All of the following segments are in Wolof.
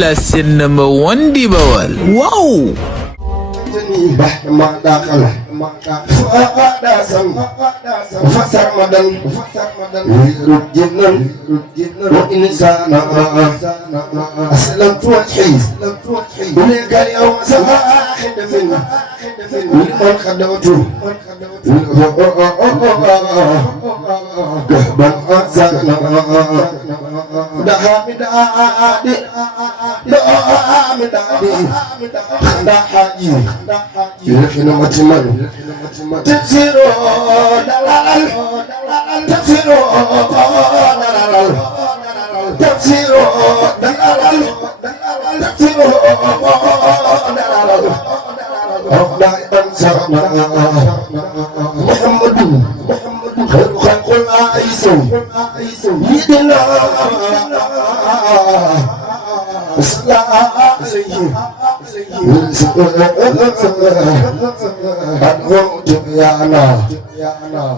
la scène number one di Bawal. Wow!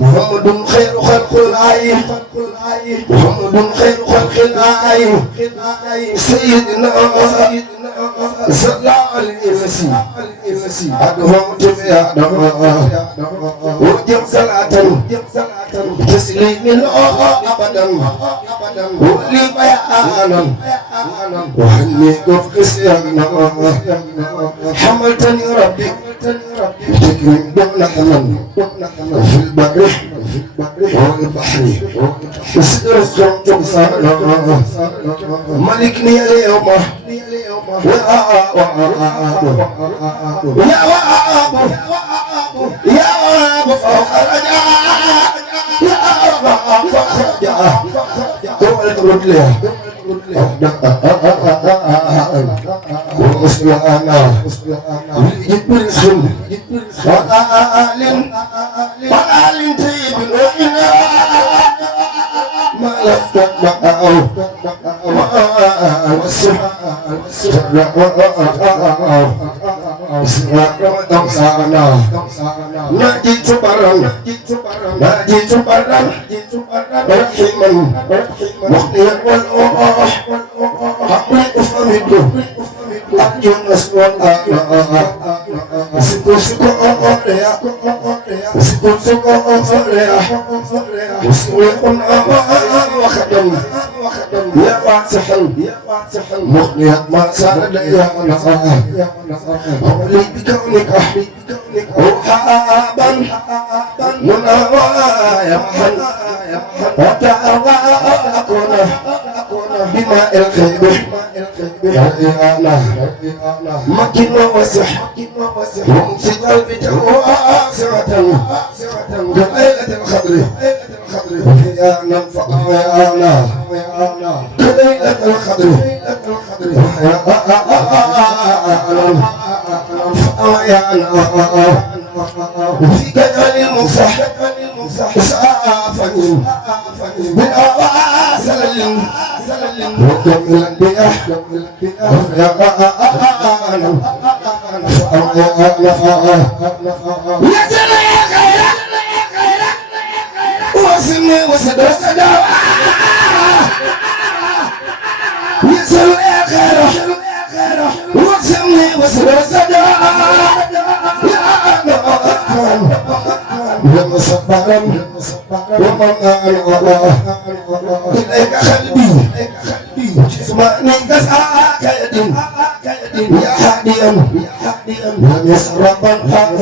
محمد خير خلق العين محمد خير خلق العين سيدنا صلى الله عليه وسلم أدهم تبيانا وجم صلاة تسليم أبدا ولي بيانا وهني قفقسيانا حملتني ربي تكرم دون حمل في البر والبحر سر الصوت صانا ملكني اليوم يا واب فوق الرجاء يا واب فوق الرجاء قلت رجلي وأصلحنا جبريل سن وآل طيب وإنا ما لفتت معه والسماء نجيت برا رحيما مخنيا والأوح حقل أفهمته أرجو نسوى سكو سكو أولياء سكو سكو أولياء مسلم وخدم يا واسحل مخنيا ما سال يا نصاح أولي بكونك وحابا مناوايا وتعوى أكون بماء الخير يا إيانا مكن ووسح ومسي قلبي تواسعة كليلة الخضر وحيانا فقيانا كليلة الخضر وحيانا وفي كجال المصح سافني من أواصل وكمل البيع يا واسمي وسدر سدر يسر يا خير واسمي وسدر سدر لما صبرا ومن الله إليك قلبي جسماني كساك يدين يا حديا لم يسرق الحق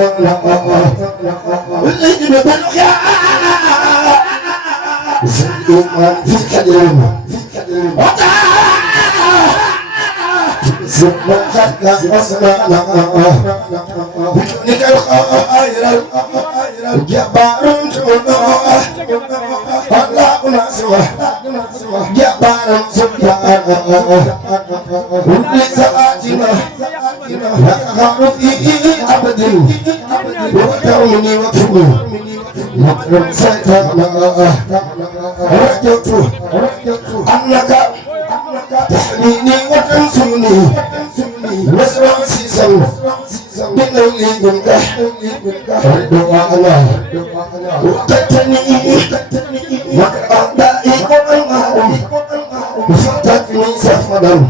والإجن بالخيا زيما في حديم زمان خلق أصلانا بدونك الخير جبار جنوه الله نسوه جبار سبحانه ولساتنا نخاف فيه أبدا وكوني وكوني مكرم سيطانا رجوت أنك تحميني وتنصرني واسمع سيسا بنولي منك دعانا وقتني وأعدائي وأنهم فتتني سفدا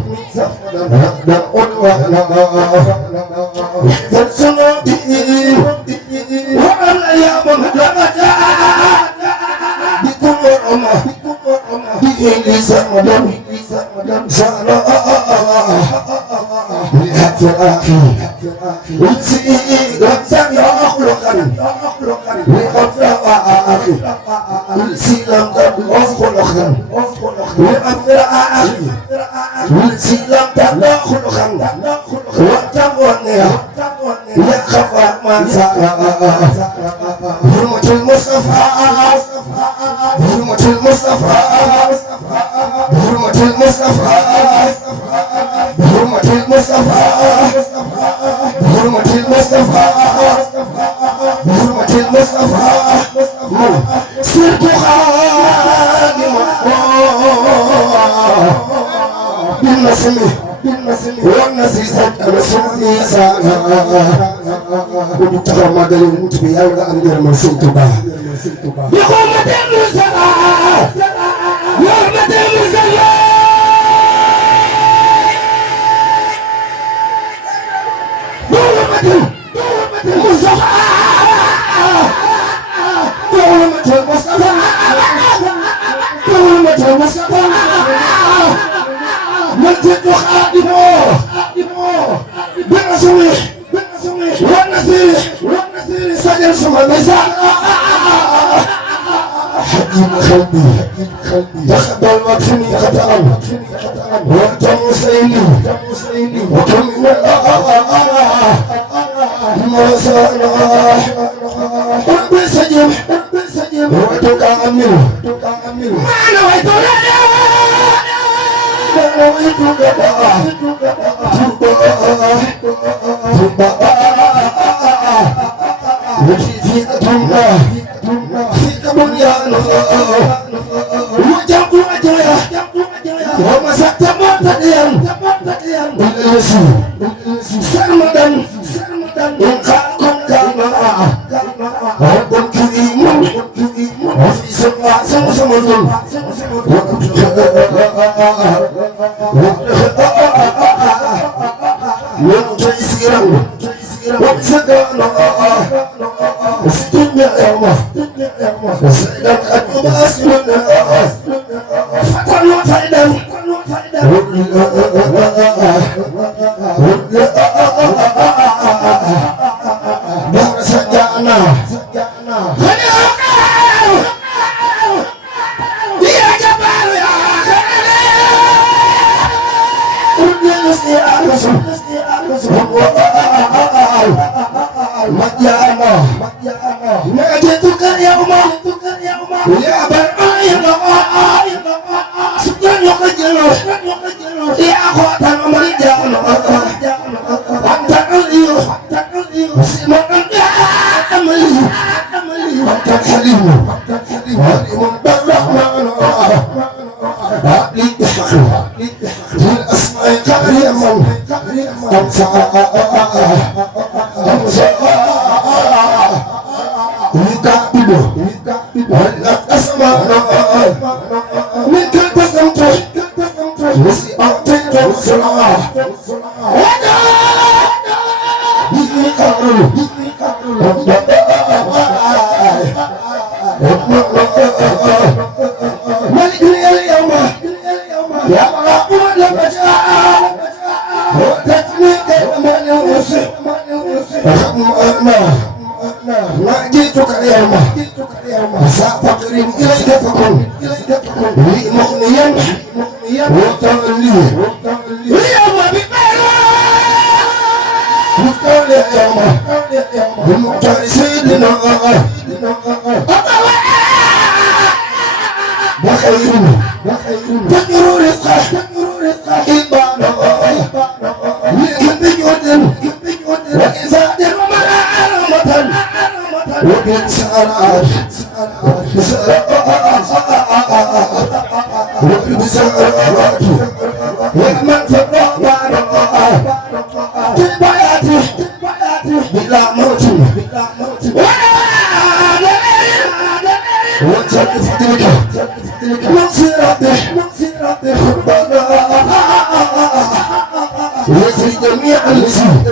الاسم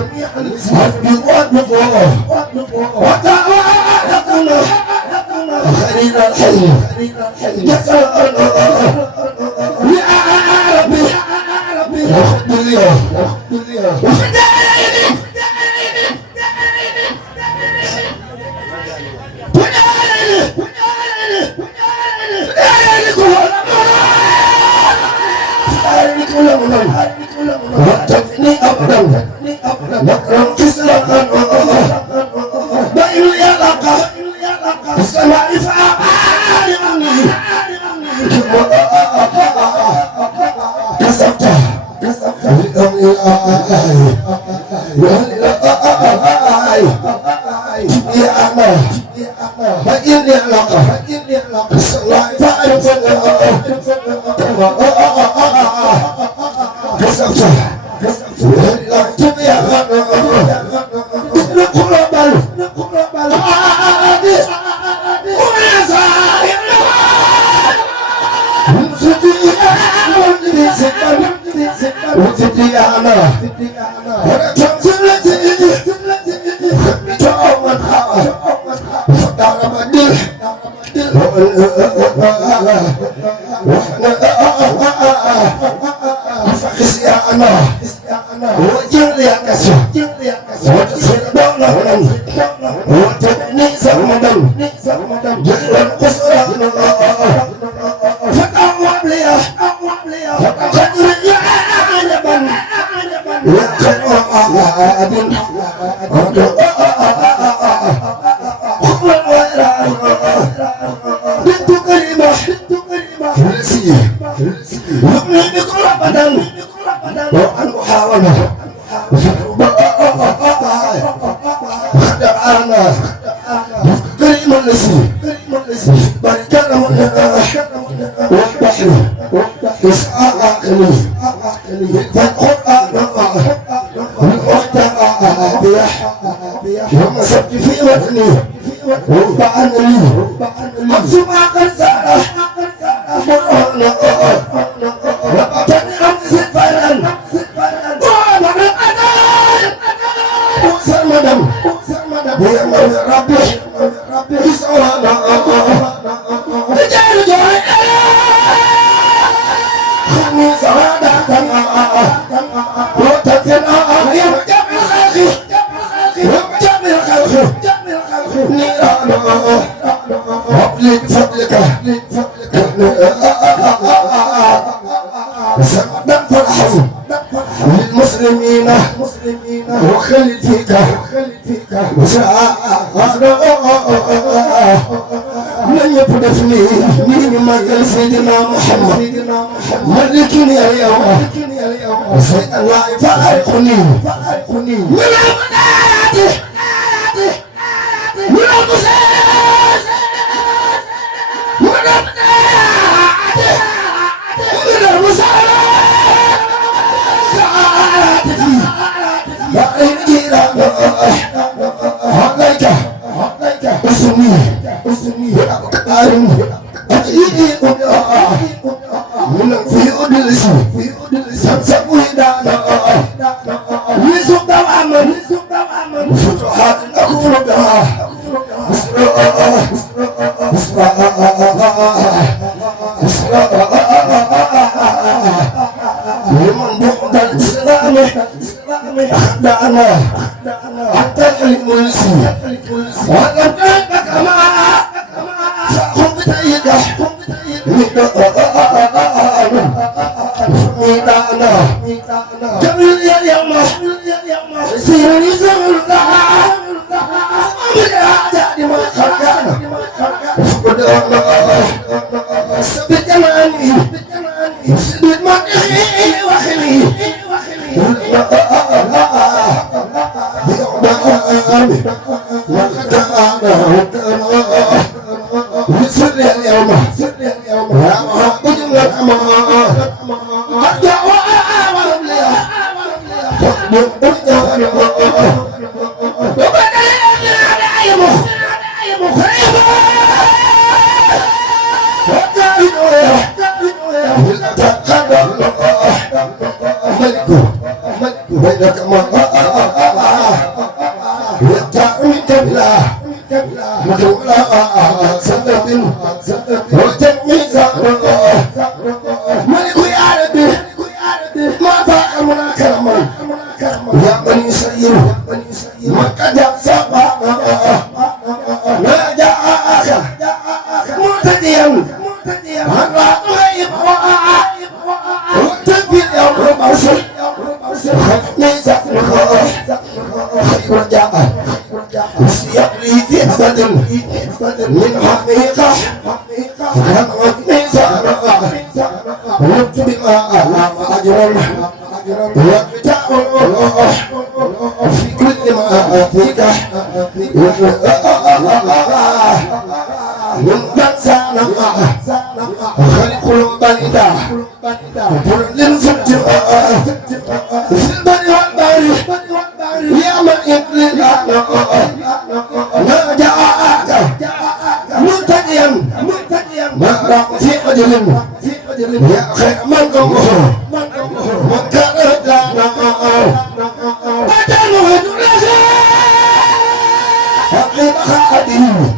الجواد مقوى وتعالى خليل الحي جسر يا ربي وخد اليوم واتقني أبدا نكرم كسرا بين يلقى السماء فأعلى عني كسبت يا أنا بين يلقى السماء فأعلى يوم سبت في وطني وبعن لي مقسوم عقل سارة وقتني أمس فعلا وعمر الأداء وصل مدام يا مولى ربي يسوانا رجال جوي خمي سعادة وتكن يوم جمع الخلق فضلك سمدا فرحه للمسلمين وخلد فيك من يبدفني من مجل سيدنا محمد ملكني اليوم سيد الله فارقني من أبنائي من المسلمين من أبنائي من المسلمين سعادتي بعين جيران عليك اسمي أقارن من في أدلس سبسبه دانا ويسوق دوامن فتوحات أكون بها لمن بعد الإسلام أخدعنا حتى العلم السي ولم تلك كما فأخذ بتأييده ميدانا جميل يا اليوم سير يزول أمر أعداء ما خلقنا سبت جمالي سبت مدحي وخلي وصل اليوم يا محمد الأمام الدعوة والأولياء بينك من حقيقة رب بما أجرا وابتاع في كل ما فيك من سانا خلق البلدة كل سجى في البر والبر يا من يقلل ما جاءك منتجيا ما رأى في أجل يا خير من قومه من كان لنا بدل حقيقة خادم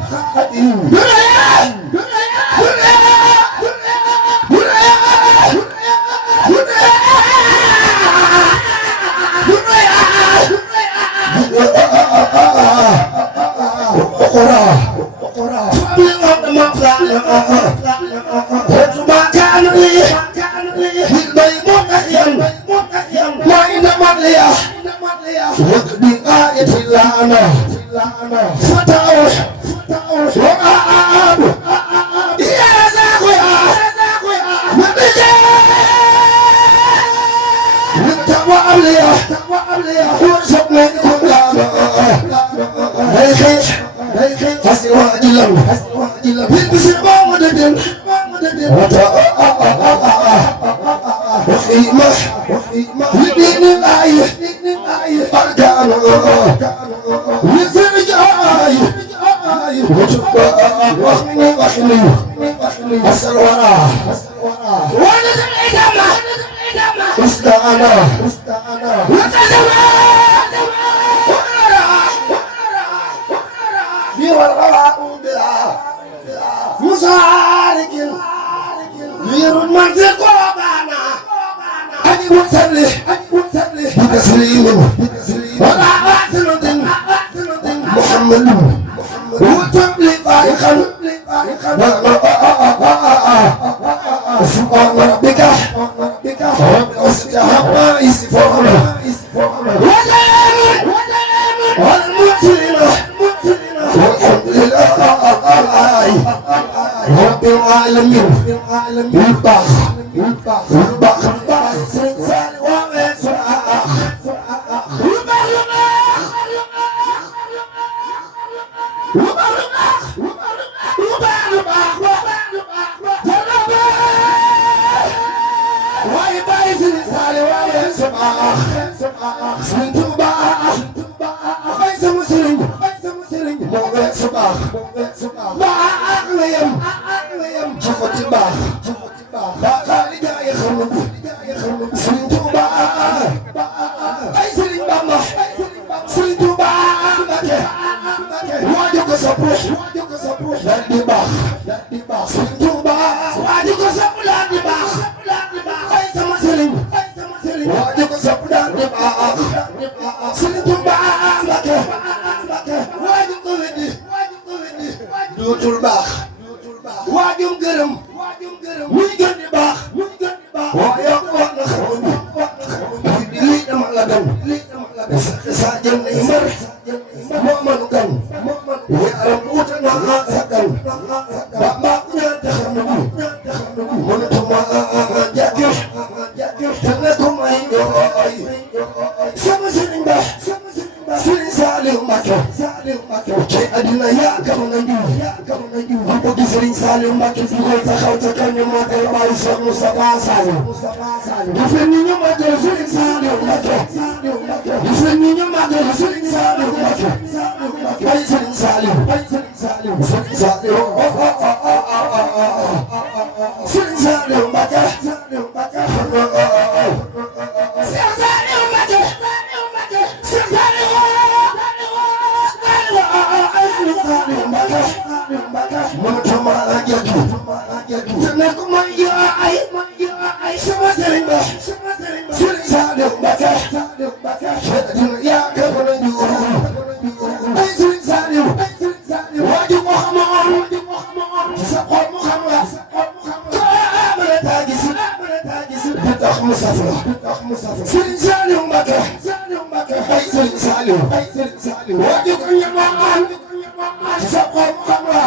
sa xam-xam la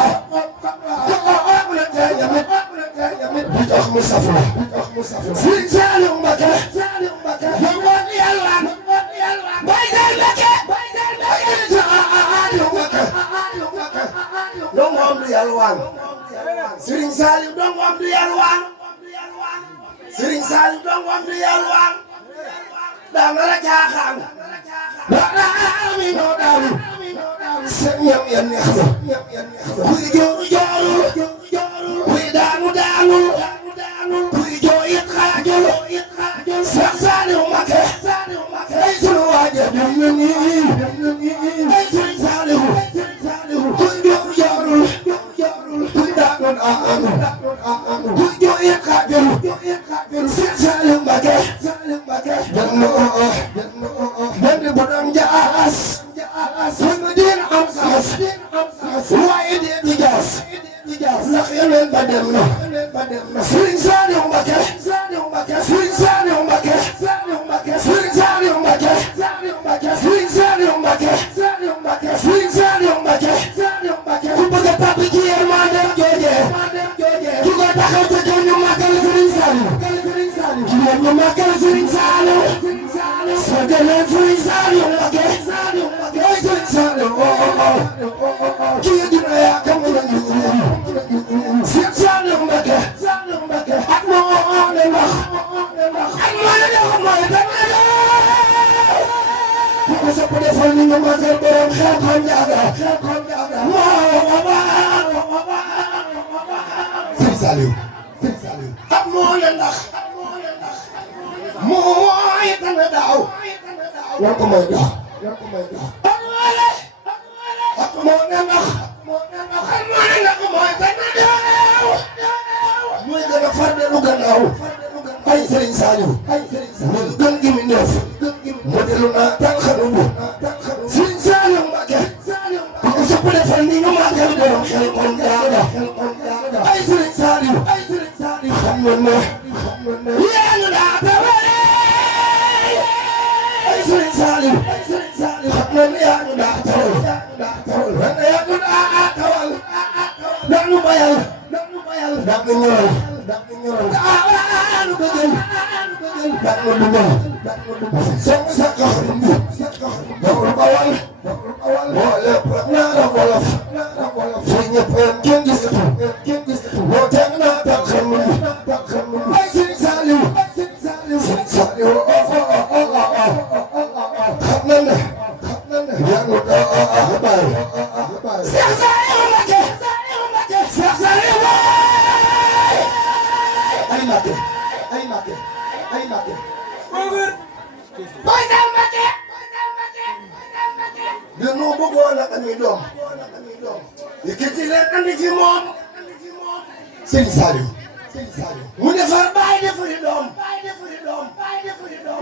ku la tee ñamit di jox mu saf la Sëriñ Saliou Mbacké dongoom di yalwaan Baye Sall Mbacké dongoom di yalwaan Sëriñ Saliou dongoom di yalwaan Sëriñ Saliou dongoom di yalwaan dama la jaaxaan wala ami noo daalu seen ñam ya neex na kuy jooru joorul kuy daanu daanul kuy jooyit xaajul Seex Saliou Mbacké ay sunu waaje dem na nii ay Sëriñ Saliou kuy jooru joorul kuy daanu daanul kuy jooyit xaajul Seex Saliou Mbacké dem na benn bu doon jaas muy ma dina am saas waaye dee di jaas ndax yeneen ba dem na Sëriñ Saliou Mbacké Sëriñ Saliou Mbacké Sëriñ Saliou Mbacké Sëriñ Saliou Mbacké Sëriñ Saliou Mbacké ku bëgg a tàbbi ci yërmande jooje ku ko taxaw ca kaw ñu màggal Sëriñ Saliou jigéen ñu màggal Sëriñ Saliou soo demee Sëriñ Saliou Mbacké ay Sëriñ Saliou kii dina yaakaar mu la ñu Seex Saliou Mbacké ak moo ne ndax ak moo ne ndax mooy dama la ku ko sopp defal ni ñu màggal borom xel ko njaaga Sëriñ Saliou ak moo ne ndax mooy dana daaw war ko mooy daaw ak moo ne ndax mooy dana daaw mooy gën a farde lu gannaaw ay Sëriñ Saliou mu gën gi mi neef mu delu naa tan xanubu Sëriñ Saliou Mbacké ku ko sopp defal ni ñu màggal borom xel kon jaaga ay Sëriñ Saliou xam nga ne yaa ñu daa tawale ay Sëriñ Saliou xam nga ne yaa ñu daa tawal yaa ñu daa tawal daa ñu bayal daa ñu ñoral daa ñu bëggal daa ñu dugal song sa xarit bi dawul bawal moo lépp naa la wolof fi ñëpp kenn gisatu moo teg naa tal xam ni ay Sëriñ Saliou Sëriñ Saliou xam na ne yaa ngi bàyyi Seex Saliou Mbacké Seex Saliou ay Mbacké Baye Sall Mbacké dañoo bëggoon a ami doom yëkkati leen andi ci moom Sëriñ Saliou mu defar baay defari doom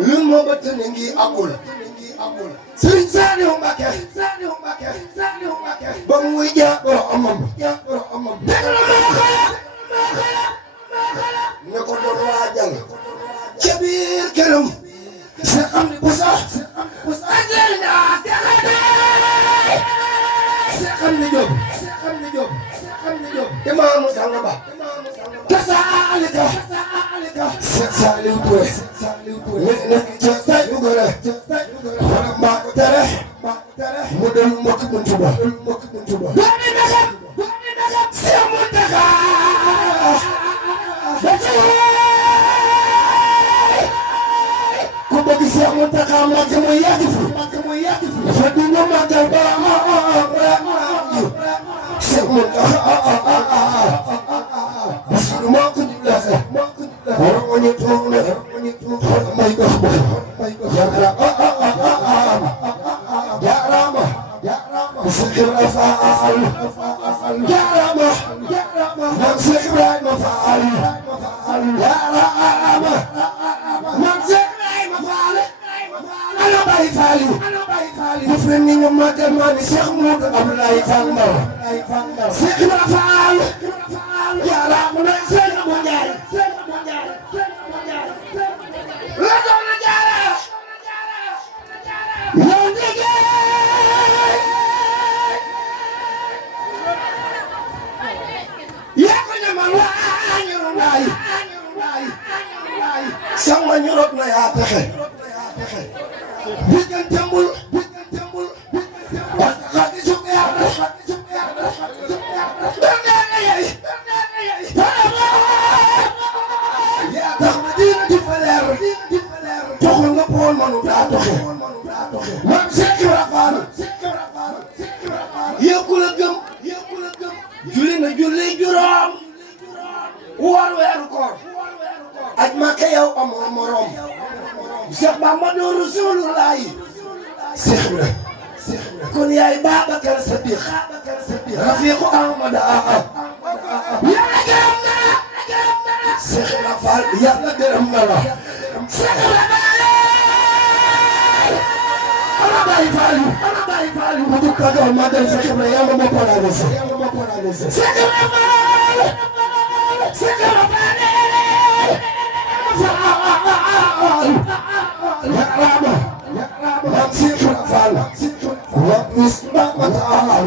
lun moo ba tëne ngi agul Sëriñ Saliou Mbacké ba muy jàpporo amam dégg la moo xalaat ne ko doon waajal ca biir këram se xam ni bu sax ajel naa se xam ni jóg imaamu sanga ba kasaalika Seex Saliou Touré ne ca tay bu gore wala mbaa ko tere mu dem mokk buntu ba doomi nagam Seex Muntaxa ku bëgg Seex Muntaxa Mbacké mu yàgg fi dafa dina màggal Seex Muntaxa basiru moo ko jublase wara oñu tuug ne may dox ba jaarama Seex Ibra Faal jaarama maam Seex Ibrahima Faal jaarama maam Seex Ibrahima Faal ana Baay Faal def leen ni ñu màggal maami Seex Muudu Abdoulaye Fall Mbaw Seex Ibra Faal jaarama na Seex Mu Njaay la soxna Jaara yow liggéey sama ñu rot na yaa taxe diggante mbul xadi suk yàlla yaa tax ma diina di fa leer toxal nga pool manu daa toxe man Seex Ibra Faal yëkku la gëm julli na julli juróom woor weeru koor aj Makka yow amoo morom Seex Bamba doo Rasulullaay Seex Ibra kon yaay Babakar Sadiq rafiqu Ahmada yàlla gërëm na la Seex Ibra Faal yàlla gërëm na la Seex Ibra ana Baay Faal mu dugg Kajoor magal Seex Ibra yàlla ma poraale Seex Ibra Faal Seex Ibra Faal yarama man Seex Ibra Faal wa isma ta'ala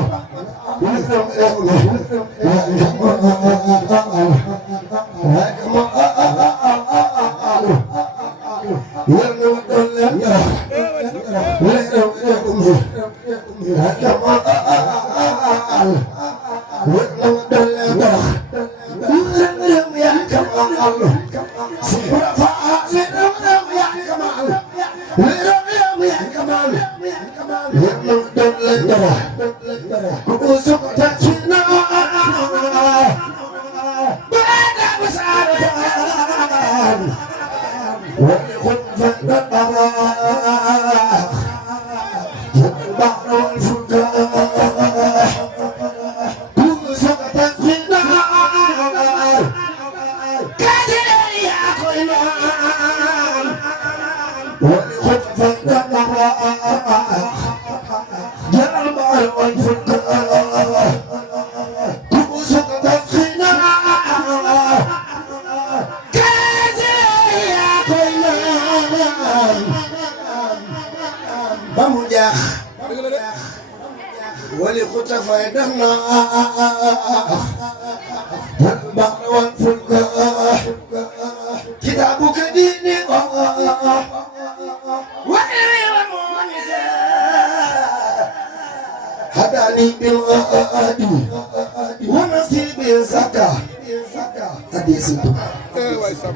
wali xuta fay dem na baax na wan fulka kitaabu ka diini wali wa mu'jiza hadani bil adi wa nafsi bil zaka hadisi waay sam